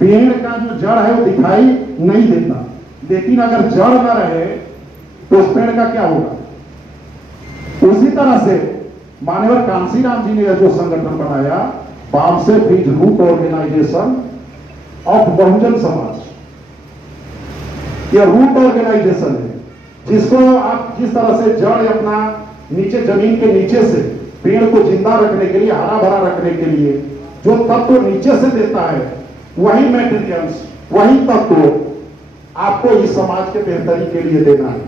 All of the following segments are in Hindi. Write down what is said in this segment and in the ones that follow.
पेड़ का जो जड़ है वो दिखाई नहीं देता, लेकिन अगर जड़ न रहे तो उस पेड़ का क्या होगा। उसी तरह से मान्यवर कांशीराम जी ने जो संगठन बनाया, बामसे bridge root organisation of Bahujan Samaj, यह रूट ऑर्गेनाइजेशन है जिसको आप जिस तरह से जड़ अपना नीचे जमीन के नीचे से पेड़ को जिंदा रखने के लिए, हरा भरा रखने के लिए जो तत्व नीचे से देता है, वही मेटेरियल्स, वही तत्व आपको इस समाज के बेहतरी के लिए देना है।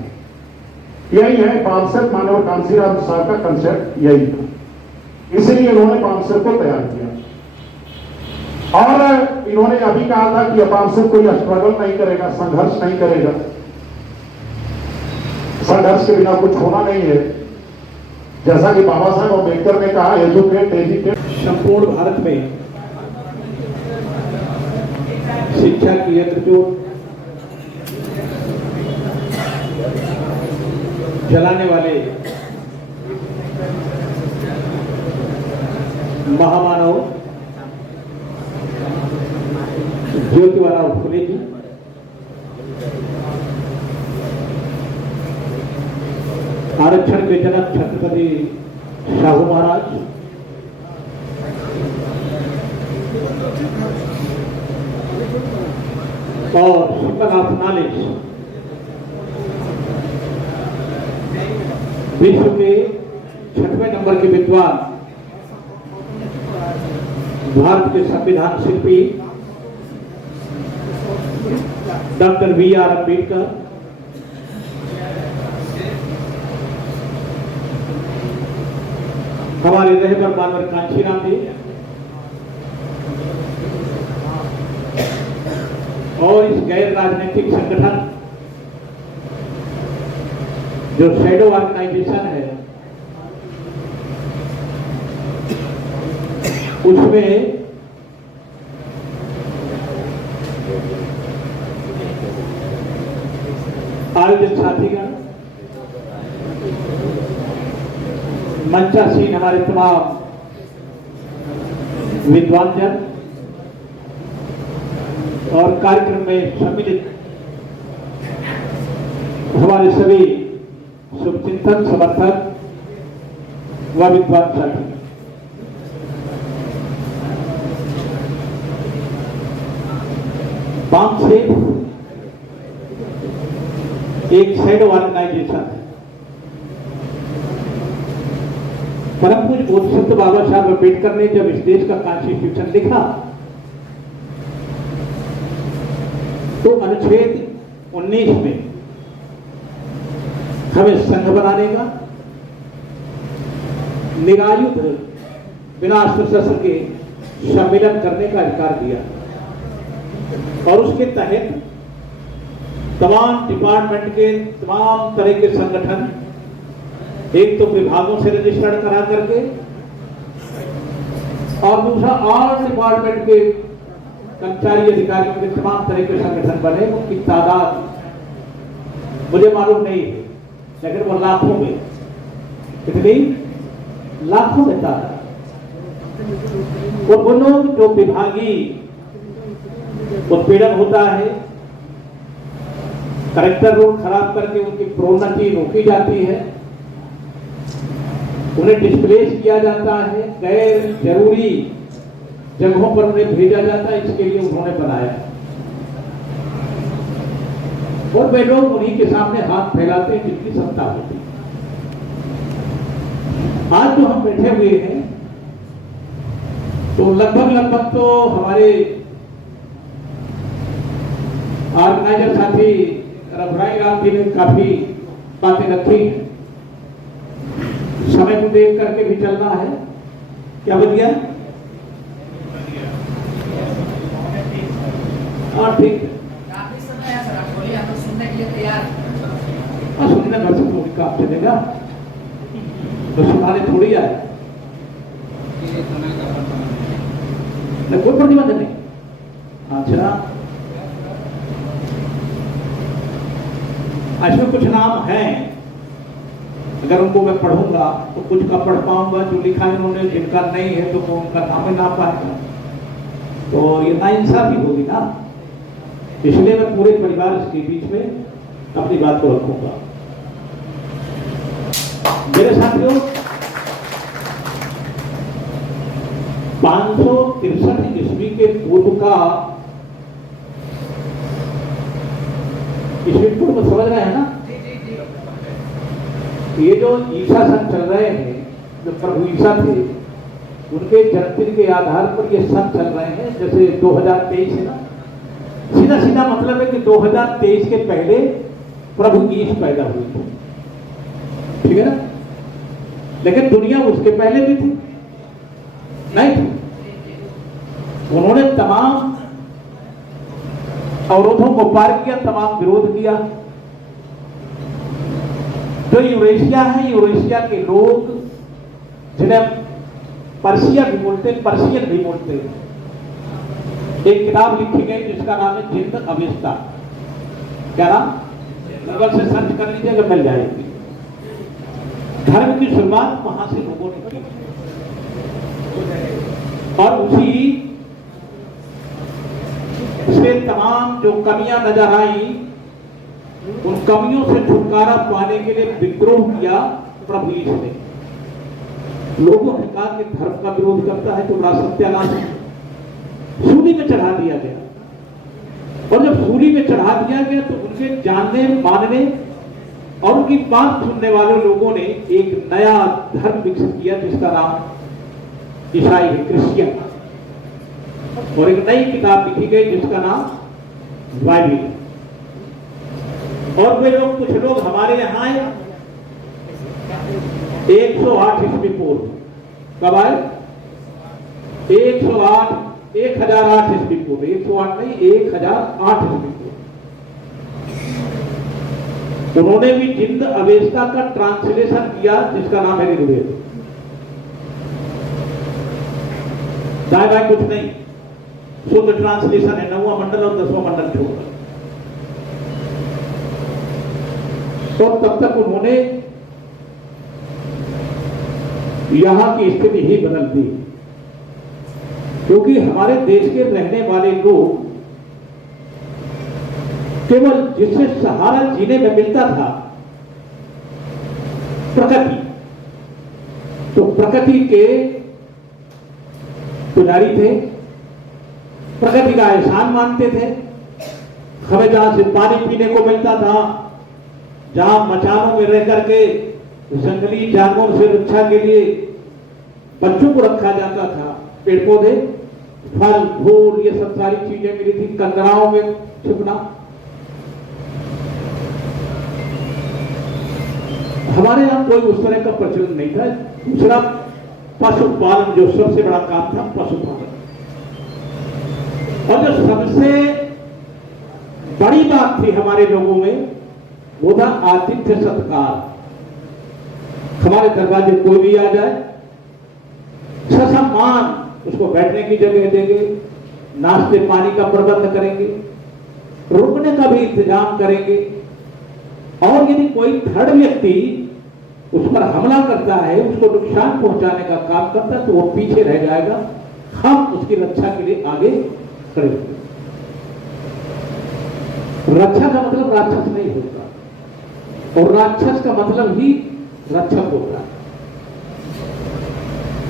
यही है बामसेट मानव कांशीराम साहब का कंसेप्ट, यही था, इसलिए इन्होंने बामसेट को तैयार किया। और इन्होंने अभी कहा था कि बामसेट कोई स्ट्रगल नहीं करेगा, संघर्ष नहीं करेगा, संघर्ष के बिना कुछ होना नहीं है। जैसा कि बाबा साहब अम्बेडकर ने कहा, एजुकेट एजुकेट। संपूर्ण भारत में शिक्षा की जो जलाने वाले महामानव ज्योतिबा फुले जी, आरक्षण के जनक छत्रपति शाहू महाराज, और सिंपल ऑफ नॉलेज विश्व के 6वें नंबर के विद्वान, भारत के संविधान शिल्पी डॉक्टर बी.आर. अम्बेडकर, हमारे रहबर मानवर कांशीराम जी, और इस गैर राजनीतिक संगठन जो शैडो ऑर्गेनाइजेशन है, उसमें आयोजक साथीगण, मंचासीन हमारे तमाम विद्वान जन और कार्यक्रम में सम्मिलित हमारे सभी शुभचिंतन, समर्थक व विद्वान साथी, बामसेट एक शैडो ऑर्गेनाइजेशन है। परम पूज्य बोधिसत्व बाबा साहब अम्बेडकर ने जब इस देश का कॉन्स्टिट्यूशन लिखा तो अनुच्छेद 19 में हमें संघ बनाने का, निरायुध बिना अस्त्र शस्त्र के सम्मेलन करने का अधिकार दिया, और उसके तहत तमाम डिपार्टमेंट के तमाम तरह के संगठन, एक तो विभागों से रजिस्टर्ड करा करके, और दूसरा और डिपार्टमेंट के कर्मचारी अधिकारियों के तमाम तरह के संगठन बने। उनकी तादाद मुझे मालूम नहीं है, लेकिन वो लाखों में, कितनी लाखों में तादाद। और वो लोग जो विभागीय उत्पीड़न होता है, करेक्टर रोल खराब करके उनकी प्रोन्नति रोकी जाती है, उन्हें डिस्प्लेस किया जाता है, गैर जरूरी जगहों पर उन्हें भेजा जाता है, इसके लिए उन्होंने बनाया। और वे लोग उन्हीं के सामने हाथ फैलाते हैं जिनकी सत्ता होती है। आज जो हम बैठे हुए हैं तो लगभग तो हमारे ऑर्गेनाइजर साथी रघुराई राम जी ने काफी बातें रखी हैं। समय को देख करके भी चलना है। क्या बन गया? हाँ ठीक है, सुनने घर से थोड़ी काम चलेगा तो सुनाने थोड़ी आए, कोई प्रतिबंध नहीं। अच्छा, इसमें कुछ नाम हैं, अगर उनको मैं पढ़ूंगा तो कुछ का पढ़ पाऊंगा, जो लिखा है उन्होंने, जिनका नहीं है तो वो उनका नाम ही ना पाएगा। तो ये नाइंसाफी होगी ना, इसलिए मैं पूरे परिवार के बीच में अपनी बात को रखूंगा। मेरे साथियों, 563 ईस्वी के पूर्व का ईस्वी पूर्व समझ रहे हैं ना? ये जो ईसा सन चल रहे हैं, जो प्रभु ईसा थे, उनके जन्मदिन के आधार पर ये सन चल रहे हैं। जैसे 2023 है ना, सीधा सीधा मतलब है कि 2023 के पहले प्रभु यीशु पैदा हुए थे, ठीक है ना? लेकिन दुनिया उसके पहले भी थी नहीं थी। उन्होंने तमाम अवरोधों को पार किया, तमाम विरोध किया। जो यूरेशिया है, यूरेशिया के लोग जिन्हें पर्शिया भी बोलते हैं, पर्शियन भी बोलते हैं, एक किताब लिखी गई जिसका नाम है जिंद अवेस्ता। क्या नाम? गूगल से सर्च कर लीजिएगा, मिल जाएगी। धर्म की शुरुआत वहां से लोगों ने की और उसी से तमाम जो कमियां नजर आई, उन कमियों से छुटकारा पाने के लिए विद्रोह किया प्रभु यीशु ने। लोगों ने कहा कि धर्म का विरोध करता है तो बड़ा सत्यानाश है। सूली में चढ़ा दिया गया और जब सूली में चढ़ा दिया गया तो उनके जानने मानने और उनकी बात सुनने वाले लोगों ने एक नया धर्म विकसित किया जिसका नाम ईसाई है, क्रिश्चियन। और एक नई किताब लिखी गई जिसका नाम बाइबिल। और वे लोग, कुछ लोग हमारे यहां आए 108 ईस्वी पूर्व। कब आए? 1008 ईस्वी पूर्व। 108 नहीं, 1008 ईस्वी पूर्व। उन्होंने भी जिंद अवेस्ता का ट्रांसलेशन किया जिसका नाम है ऋग्वेद। दाएं बाएं कुछ नहीं, शुद्ध ट्रांसलेशन है, 9वां मंडल और 10वां मंडल छोड़कर। तो तब तक उन्होंने यहां की स्थिति ही बदल दी, क्योंकि हमारे देश के रहने वाले लोग केवल जिससे सहारा जीने में मिलता था प्रकृति, तो प्रकृति के पुजारी थे, प्रकृति का एहसान मानते थे। हमें जहां से पानी पीने को मिलता था, जहां मचानों में रह करके जंगली जानवरों से रक्षा के लिए बच्चों को रखा जाता था, पेड़ पौधे, फल फूल, ये सब सारी चीजें मिली थी। कंदराओं में छिपना। हमारे यहां कोई उस तरह का प्रचलन नहीं था। दूसरा, पशुपालन, जो सबसे बड़ा काम था पशुपालन। और जो सबसे बड़ी बात थी हमारे लोगों में, वो था आतिथ्य सत्कार। हमारे दरवाजे कोई भी आ जाए, ससम्मान उसको बैठने की जगह देंगे, नाश्ते पानी का प्रबंध करेंगे, रुकने का भी इंतजाम करेंगे। और यदि कोई थर्ड व्यक्ति उस पर हमला करता है, उसको नुकसान पहुंचाने का काम करता है, तो वो पीछे रह जाएगा। हम उसकी रक्षा के लिए आगे खड़े होंगे। रक्षा का मतलब राक्षस नहीं होता, और राक्षस का मतलब ही रक्षक होता है।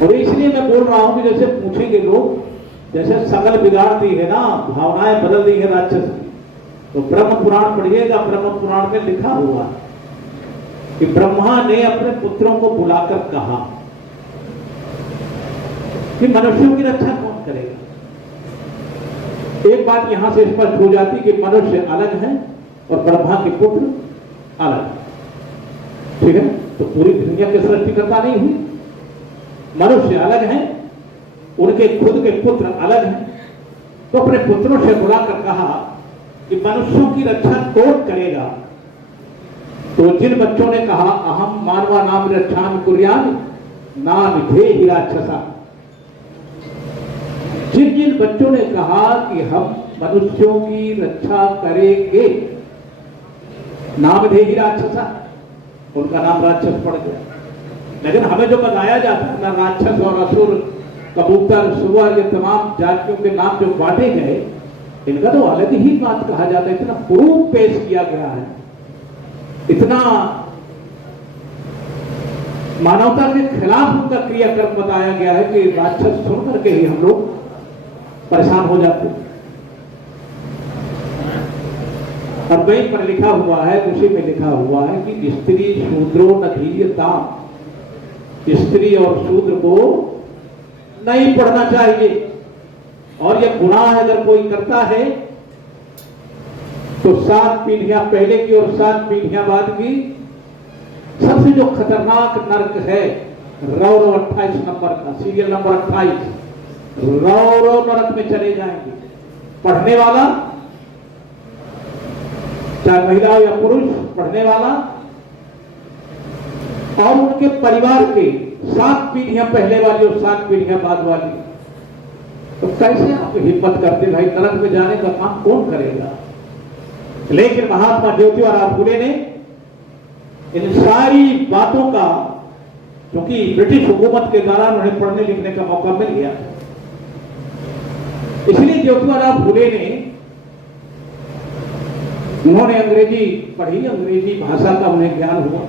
और इसलिए मैं बोल रहा हूं कि जैसे पूछेंगे लोग, जैसे सकल बिगाड़ दी है ना, भावनाएं बदल दी है राक्षस की, तो ब्रह्म पुराण पढ़िएगा। ब्रह्म पुराण में लिखा हुआ कि ब्रह्मा ने अपने पुत्रों को बुलाकर कहा कि मनुष्यों की रक्षा कौन करेगा। एक बात यहां से स्पष्ट हो जाती कि मनुष्य अलग है और ब्रह्मा के पुत्र अलग, ठीक है। तो पूरी दुनिया की सृष्टिकर्ता नहीं हुई, मनुष्य अलग हैं, उनके खुद के पुत्र अलग हैं। तो अपने पुत्रों से बुलाकर कहा कि मनुष्यों की रक्षा कौन करेगा। तो जिन बच्चों ने कहा अहम मानवा नाम रक्षाम कुर्याम नाम थे ही राक्षसा, जिन जिन बच्चों ने कहा कि हम मनुष्यों की रक्षा करेंगे, नाम थे ही राक्षसा, उनका नाम राक्षस पड़ गया। लेकिन हमें जो बताया जाता है ना, राक्षस और असुर कबूतर, सुअर, ये तमाम जातियों के नाम जो बांटे गए, इनका तो अलग ही बात कहा जाता है। इतना प्रूफ पेश किया गया है, इतना मानवता के खिलाफ उनका क्रियाक्रम बताया गया है कि राक्षस सुन करके ही हम लोग परेशान हो जाते हैं। और कहीं पर लिखा हुआ है, उसी में लिखा हुआ है कि स्त्री शूद्रो न धीयता, स्त्री और शूद्र को नहीं पढ़ना चाहिए। और यह गुनाह अगर कोई करता है तो 7 पीढ़ियां पहले की और 7 पीढ़ियां बाद की सबसे जो खतरनाक नरक है, रौरव 28 नंबर का, सीरियल नंबर 28, रौरव नरक में चले जाएंगे। पढ़ने वाला, चाहे महिला हो या पुरुष, पढ़ने वाला और उनके परिवार के 7 पीढ़ियां पहले वाली और 7 पीढ़ियां बाद वाली। तो कैसे आप हिम्मत करते भाई, नरक में जाने का काम कौन करेगा? लेकिन महात्मा ज्योतिराव फुले ने इन सारी बातों का, क्योंकि ब्रिटिश हुकूमत के दौरान उन्हें पढ़ने लिखने का मौका मिल गया, इसलिए ज्योतिराव फुले ने, उन्होंने अंग्रेजी पढ़ी, अंग्रेजी भाषा का उन्हें ज्ञान हुआ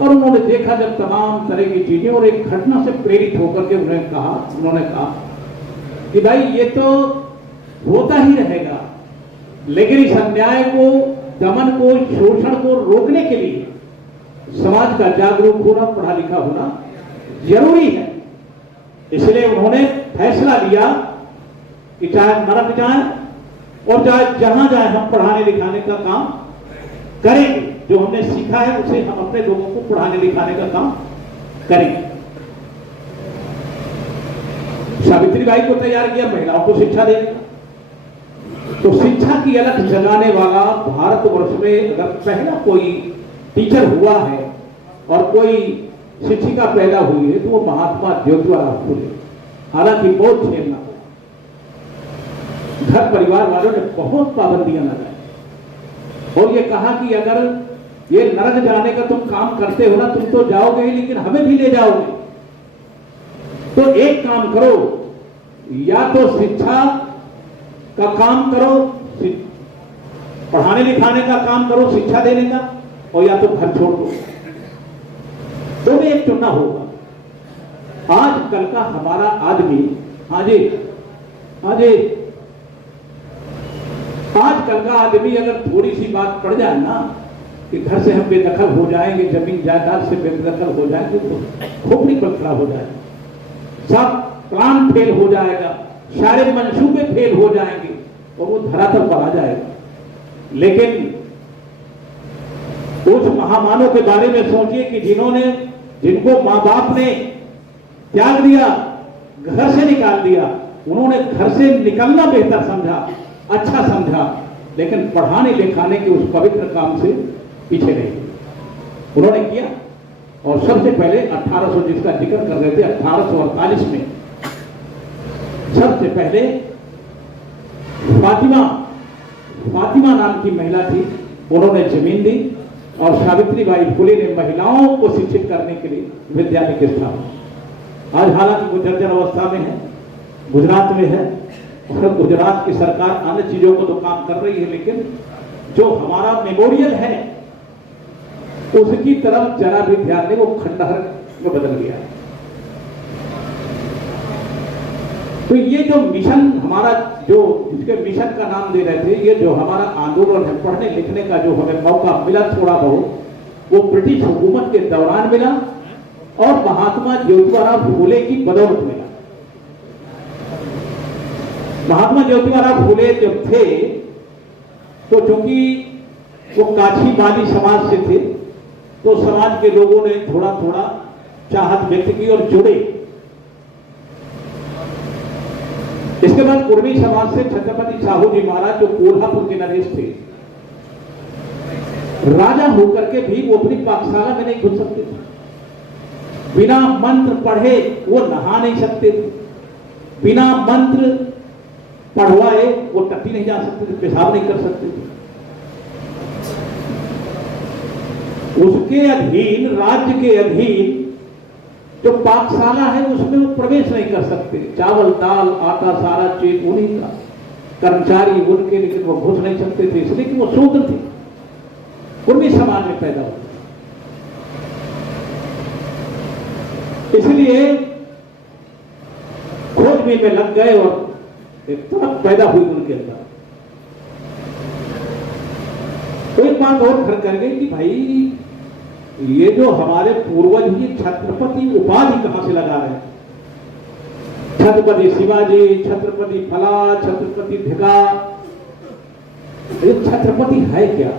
और उन्होंने देखा जब तमाम तरह की चीजें, और एक घटना से प्रेरित होकर के उन्होंने कहा कि भाई ये तो होता ही रहेगा, लेकिन इस अन्याय को, दमन को, शोषण को रोकने के लिए समाज का जागरूक होना, पढ़ा लिखा होना जरूरी है। इसलिए उन्होंने फैसला लिया कि चाहे नरक जाए और चाहे जहां जाए, हम पढ़ाने लिखाने का काम करेंगे। जो हमने सीखा है उसे हम अपने लोगों को पढ़ाने लिखाने का काम करेंगे। सावित्रीबाई को तैयार किया महिलाओं को शिक्षा देने का। तो शिक्षा की अलग जगाने वाला भारतवर्ष में अगर पहला कोई टीचर हुआ है और कोई शिक्षिका पैदा हुई है तो वो महात्मा ज्योतिराव फुले। हालांकि बहुत झेलना, घर परिवार वालों ने बहुत पाबंदियां लगाई और ये कहा कि अगर ये नरक जाने का तुम काम करते हो ना, तुम तो जाओगे ही, लेकिन हमें भी ले जाओगे। तो एक काम करो, या तो शिक्षा का काम करो, पढ़ाने लिखाने का काम करो, शिक्षा देने का, और या तो घर छोड़ दो। दोनों एक चुनना होगा। आज कल का हमारा आदमी, आज कल का आदमी अगर थोड़ी सी बात पड़ जाए ना कि घर से हम बेदखल हो जाएंगे, जमीन जायदाद से बेदखल हो जाएंगे, तो खोपड़ी पर खड़ा हो जाएगा, सब प्लान फेल हो जाएगा, सारे मंसूबे फेल हो जाएंगे और वो धरातल पर आ जाएगा। लेकिन उस महामानव के बारे में सोचिए कि जिनको मां बाप ने त्याग दिया, घर से निकाल दिया, उन्होंने घर से निकलना बेहतर समझा, अच्छा समझा, लेकिन पढ़ाने लिखाने के उस पवित्र काम से पीछे नहीं उन्होंने किया। और सबसे पहले 1800 जिसका जिक्र कर रहे थे, 1848 में सबसे पहले फातिमा नाम की महिला थी, उन्होंने जमीन दी और सावित्रीबाई फुले ने महिलाओं को शिक्षित करने के लिए विद्यालय की स्थापना। आज हालांकि वो जर्जर अवस्था में है, गुजरात में है, और गुजरात की सरकार अन्य चीजों को तो काम कर रही है, लेकिन जो हमारा मेमोरियल है उसकी तरफ जरा भी ध्यान नहीं, वो खंडहर में बदल गया है। तो ये जो मिशन हमारा, जो इसके मिशन का नाम दे रहे थे, ये जो हमारा आंदोलन है, पढ़ने लिखने का जो हमें मौका मिला थोड़ा बहुत, वो ब्रिटिश हुकूमत के दौरान मिला और महात्मा ज्योतिराव फुले की बदौलत मिला। महात्मा ज्योतिराव फुले जब थे तो चूंकि वो काछी माली समाज से थे, तो समाज के लोगों ने थोड़ा थोड़ा चाहत व्यक्त की और जुड़े। इसके बाद कुर्मी समाज से छत्रपति साहू जी महाराज, जो कोल्हापुर के नरेश थे, राजा होकर के भी वो अपनी पाकशाला में नहीं घुस सकते थे, बिना मंत्र पढ़े वो नहा नहीं सकते थे, बिना मंत्र पढ़वाए वो टट्टी नहीं जा सकते थे, पेशाब नहीं कर सकते थे। उसके अधीन, राज्य के अधीन जो पाकशाला है उसमें वो प्रवेश नहीं कर सकते। चावल दाल आटा सारा चीज उन्हीं का, कर्मचारी उनके, लेकिन वो घुस नहीं सकते थे इसलिए कि वो शूद्र थे, उन्हीं समाज में पैदा हुए। इसलिए खोजबीन में लग गए और एक तरफ पैदा हुई उनके अंदर। तो एक बात और घर कर गई कि भाई ये जो हमारे पूर्वज ही छत्रपति उपाधि कहां से लगा रहे हैं, छत्रपति शिवाजी, छत्रपति फला, छत्रपति धिका, ये छत्रपति है क्या?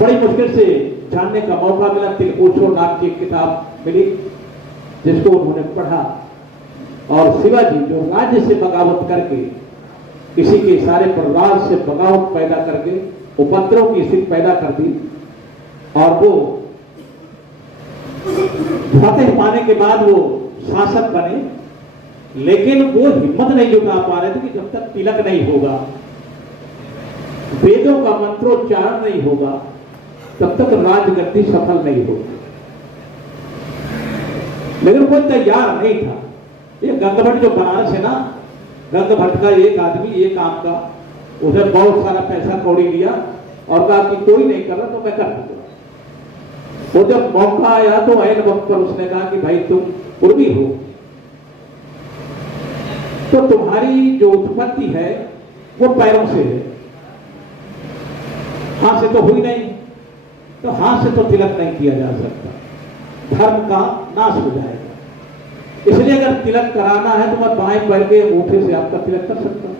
बड़ी मुश्किल से जानने का मौका मिला। तिलकोत्सव नाम की एक किताब मिली जिसको उन्होंने पढ़ा, और शिवाजी जो राज्य से बगावत करके, किसी के इशारे पर राज से बगावत पैदा करके उपद्रव की स्थिति पैदा कर दी, और वो फतेह पाने के बाद वो शासक बने, लेकिन वो हिम्मत नहीं जुटा पा रहे थे कि जब तक तिलक नहीं होगा, वेदों का मंत्रोच्चारण नहीं होगा, तब तक राजगद्दी सफल नहीं होगी। लेकिन कोई तैयार नहीं था। ये गंगभट्ट जो बनारस है ना, गंगभट्ट का एक आदमी ये काम का, उसे बहुत सारा पैसा कौड़ी लिया और कहा कि कोई नहीं कर रहा तो मैं कर दूंगा। वो जब मौका आया तो ऐन वक्त पर उसने कहा कि भाई तुम पूर्वी हो, तो तुम्हारी जो उत्पत्ति है वो पैरों से है, हाथ से तो हुई नहीं, तो हाथ से तो तिलक नहीं किया जा सकता, धर्म का नाश हो जाएगा। इसलिए अगर तिलक कराना है तो मैं बाएं पैर के अंगूठे से आपका तिलक कर सकता हूं।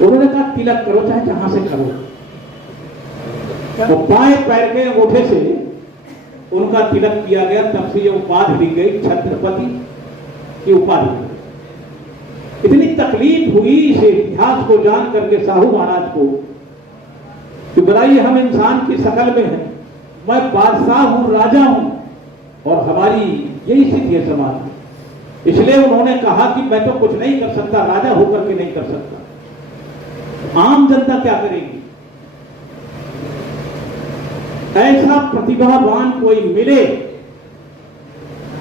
उन्होंने कहा तिलक करो चाहे जहां से करो। तो बाएं पैर के अंगूठे से उनका तिलक किया गया, तब से ये उपाधि दी गई, छत्रपति की उपाधि। इतनी तकलीफ हुई इस इतिहास को जान करके साहू महाराज को कि बताइए हम इंसान की शकल में हैं, मैं बादशाह हूं, राजा हूं, और हमारी यही स्थिति है समाज में। इसलिए उन्होंने कहा कि मैं तो कुछ नहीं कर सकता, राजा होकर के नहीं कर सकता, आम जनता क्या करेगी? ऐसा प्रतिभावान कोई मिले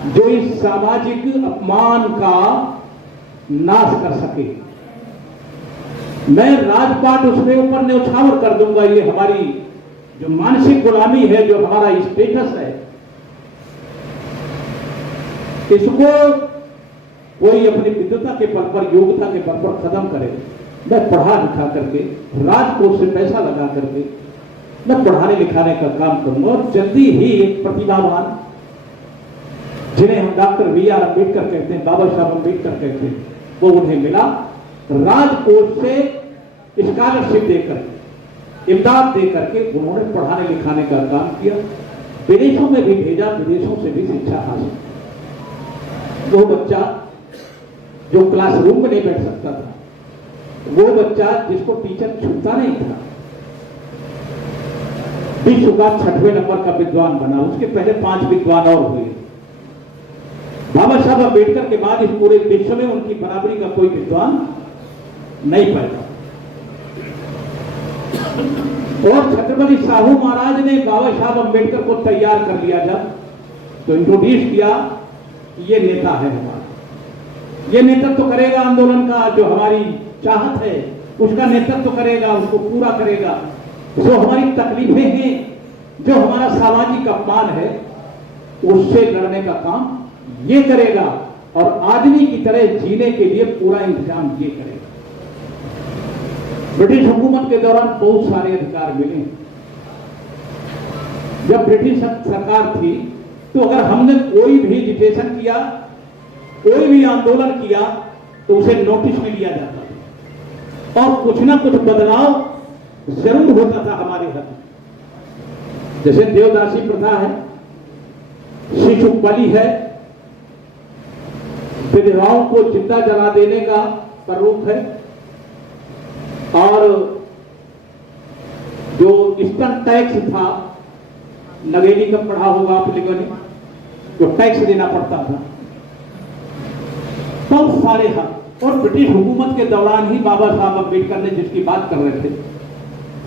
जो इस सामाजिक अपमान का नाश कर सके। मैं राजपाट उसके ऊपर न्यौछावर कर दूंगा। ये हमारी जो मानसिक गुलामी है, जो हमारा स्टेटस है, इसको कोई अपनी विद्वता के बल पर, योग्यता के बल पर खत्म करे। मैं पढ़ा लिखा करके, राजकोष से पैसा लगा करके मैं पढ़ाने लिखाने का काम करूंगा, और जल्दी ही एक प्रतिभावान, जिन्हें हम डॉक्टर B.R. अम्बेडकर कहते हैं, बाबा साहब अम्बेडकर कहते हैं, वो उन्हें मिला। राजकोष से स्कॉलरशिप देकर, इमदाद देकर के उन्होंने पढ़ाने लिखाने का काम किया। विदेशों में भी भेजा, विदेशों से भी शिक्षा हासिल। वो बच्चा जो क्लासरूम में नहीं बैठ सकता था, वो बच्चा जिसको टीचर छूता नहीं था, विश्व का 6वें नंबर का विद्वान बना। उसके पहले 5 विद्वान और हुए। बाबा साहब अम्बेडकर के बाद इस पूरे विश्व में उनकी बराबरी का कोई विद्वान नहीं पैदा। और छत्रपति साहू महाराज ने बाबा साहब अम्बेडकर को तैयार कर लिया, जब तो इंट्रोड्यूस किया, ये नेता है हमारा, ये नेतृत्व करेगा आंदोलन का, जो हमारी चाहत है उसका नेतृत्व करेगा, उसको पूरा करेगा। जो हमारी तकलीफें हैं, जो हमारा सामाजिक अपमान है, उससे लड़ने का काम ये करेगा, और आदमी की तरह जीने के लिए पूरा इंतजाम ये करेगा। ब्रिटिश हुकूमत के दौरान बहुत सारे अधिकार मिले। जब ब्रिटिश सरकार थी तो अगर हमने कोई भी एजिटेशन किया, कोई भी आंदोलन किया, तो उसे नोटिस में लिया जाता था, और कुछ ना कुछ बदलाव जरूर होता था हमारे घर में। जैसे देवदासी प्रथा है, शिशु बलि है, विधवाओं को जिंदा जला देने का प्ररूप है, और जो स्तन टैक्स था, नगेली का पढ़ा होगा आप लोगों ने, जो टैक्स देना पड़ता था, बहुत सारे हक। और ब्रिटिश हुकूमत के दौरान ही बाबा साहब अम्बेडकर ने जिसकी बात कर रहे थे,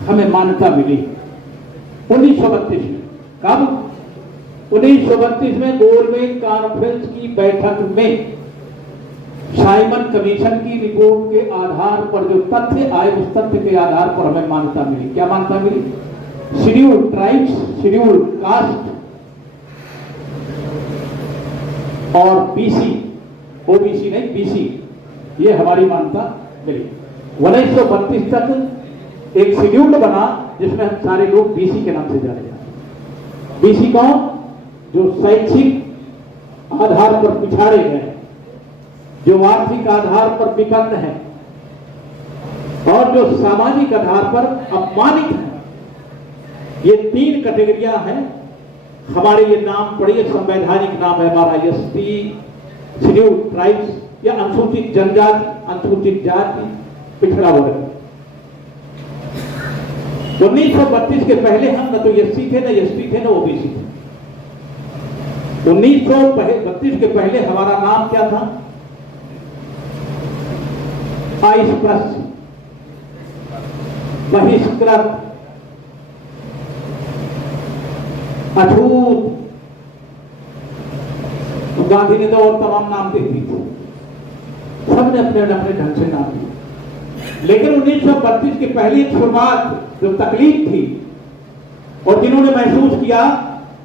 हमें मान्यता मिली 1932 में। कब? 1932 में गोलमेज कॉन्फ्रेंस की बैठक में साइमन कमीशन की रिपोर्ट के आधार पर जो तथ्य आए, उस तथ्य के आधार पर हमें मान्यता मिली। क्या मान्यता मिली? शेड्यूल्ड ट्राइब्स, शेड्यूल्ड कास्ट और बीसी, ओबीसी नहीं बीसी, ये हमारी मान्यता मिली। 1932 तक एक शेड्यूल्ड बना जिसमें हम सारे लोग बीसी के नाम से जाने जाते। बीसी कौन? जो शैक्षिक आधार पर पिछाड़े गए, जो आर्थिक आधार पर विपन्न है और जो सामाजिक आधार पर अपमानित है। ये 3 कैटेगरियां हैं। हमारे ये नाम पढ़िए, संवैधानिक नाम है हमारा एसटी, शेड्यूल्ड ट्राइब्स या अनुसूचित जनजाति, अनुसूचित जाति, पिछड़ा वर्ग। 1932 के पहले हम न तो एससी थे, न एसटी थे, न ओबीसी थे। 1932 के पहले हमारा नाम क्या था? अस्पृश्य, बहिष्कृत, अछूत। तो गांधी ने तो और तमाम नाम दे दिए, सबने अपने अपने ढंग से नाम दिए। लेकिन 1932 की पहली शुरुआत जो तकलीफ थी और जिन्होंने महसूस किया,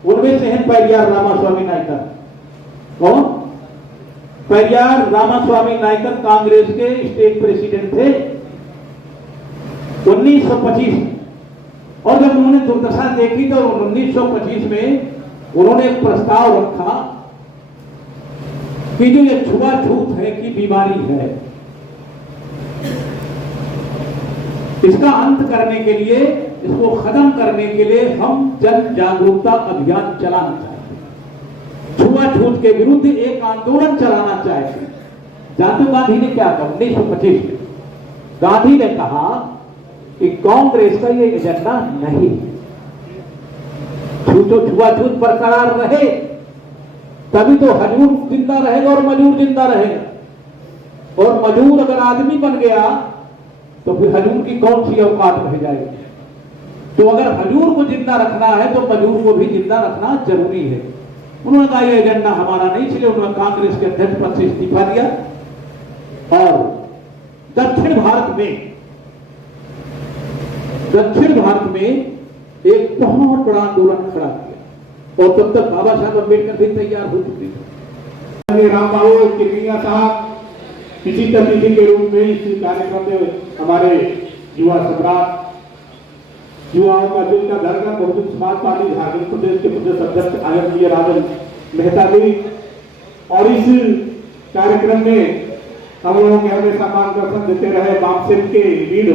उनमें से हैं पेरियार रामास्वामी नायकर। कौन? पेरियार रामास्वामी नायकर कांग्रेस के स्टेट प्रेसिडेंट थे 1925 में। और जब उन्होंने दुर्दशा देखी तो 1925 में उन्होंने एक प्रस्ताव रखा कि जो ये छुआछूत है कि बीमारी है, इसका अंत करने के लिए, इसको खत्म करने के लिए हम जन जागरूकता अभियान चलाना चाहते हैं। छुआछूत के विरुद्ध एक आंदोलन चलाना चाहते हैं। जानते हो गांधी ने क्या कहा? 1925 में गांधी ने कहा कि कांग्रेस का ये एजेंडा नहीं, छुआछूत बरकरार रहे तभी तो हजूर जिंदा रहेगा और मजूर जिंदा रहेगा। और मजूर अगर आदमी बन गया तो फिर हजूर की कौन सी औकात रह जाएगी? तो अगर हजूर को जिंदा रखना है तो मजूर को भी जिंदा रखना जरूरी है। उन्होंने कहा यह एजेंडा हमारा नहीं, इसलिए उन्होंने कांग्रेस के अध्यक्ष पद से इस्तीफा दिया और दक्षिण भारत में एक बहुत बड़ा आंदोलन खड़ा किया। और तब तक बाबा साहब अम्बेडकर भी तैयार हो चुके थे। राम बाबू किरमिया साहब किसी अतिथि के रूप में इस कार्यक्रम में हमारे युवा सम्राट, युवाओं का दिल का धड़कन बहुजन समाज पार्टी झारखंड प्रदेश के प्रदेश अध्यक्ष आदरणीय राजन मेहता जी। और इस कार्यक्रम में हम लोगों के हमेशा मार्गदर्शन देते रहे बापसेन के वीर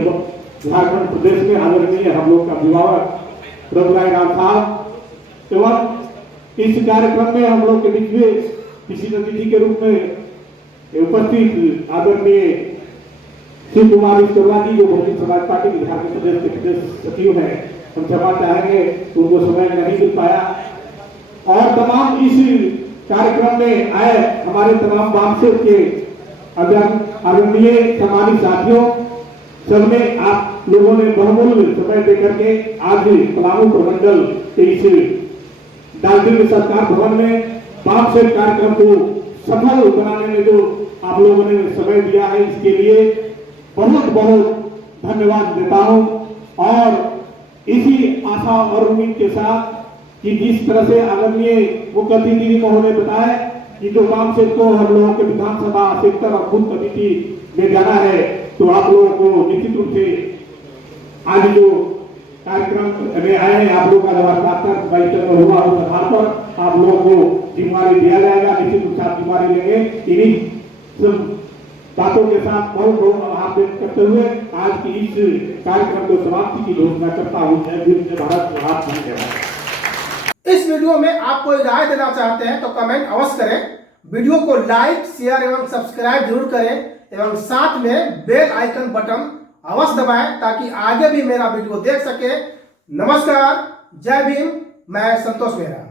झारखंड प्रदेश में आदरणीय हम लोग का अभिभावक रघुराय राम साहब। एवं इस कार्यक्रम में हम लोग के बीच में किसी अतिथि के रूप में उपस्थित आदरणीय शिव कुमार विश्वकर्मा जी, जो बहुजन समाज पार्टी के झारखंड प्रदेश के प्रदेश सचिव हैं, हम क्षमा चाहेंगे उनको समय नहीं मिल पाया। और तमाम इस कार्यक्रम में आए हमारे तमाम वामसेव के आदरणीय समाजी साथियों, सबने आप लोगों ने बहुमूल्य समय देकर के आज पलामू प्रमंडल के इस डालडिंग सरकार भवन में वामसेव कार्यक्रम को सफल बनाने में जो आप लोगों ने समय दिया है, इसके लिए बहुत बहुत धन्यवाद देता हूं। और इसी आशा और उम्मीद के साथ कि जिस तरह से आदरणीय मुख्य अतिथि महोदय ने बताया कि जो वामसेव को हम लोगों के विधानसभा सेक्टर और बूथ कमेटी में जाना है, तो आप लोगों को निश्चित रूप से आज जो कार्यक्रम में आए हैं, आप लोगों का जवाब बैठक में हुआ उस आधार पर आप लोगों को जिम्मेवारी दिया जाएगा। निश्चित रूप से आप जिम्मेवारी लेंगे। इन्हीं सब बातों के साथ बहुत बहुत आभार व्यक्त करते हुए आज की इस कार्यक्रम को समाप्ति की घोषणा करता हूँ। जय भीम, जय भारत, भारत धन्यवाद। इस वीडियो में आप कोई राय देना चाहते हैं तो कमेंट अवश्य करें। वीडियो को लाइक, शेयर एवं सब्सक्राइब जरूर करें एवं साथ में बेल आइकन बटन अवश्य दबाएं ताकि आगे भी मेरा वीडियो देख सके। नमस्कार, जय भीम, मैं संतोष मेहरा।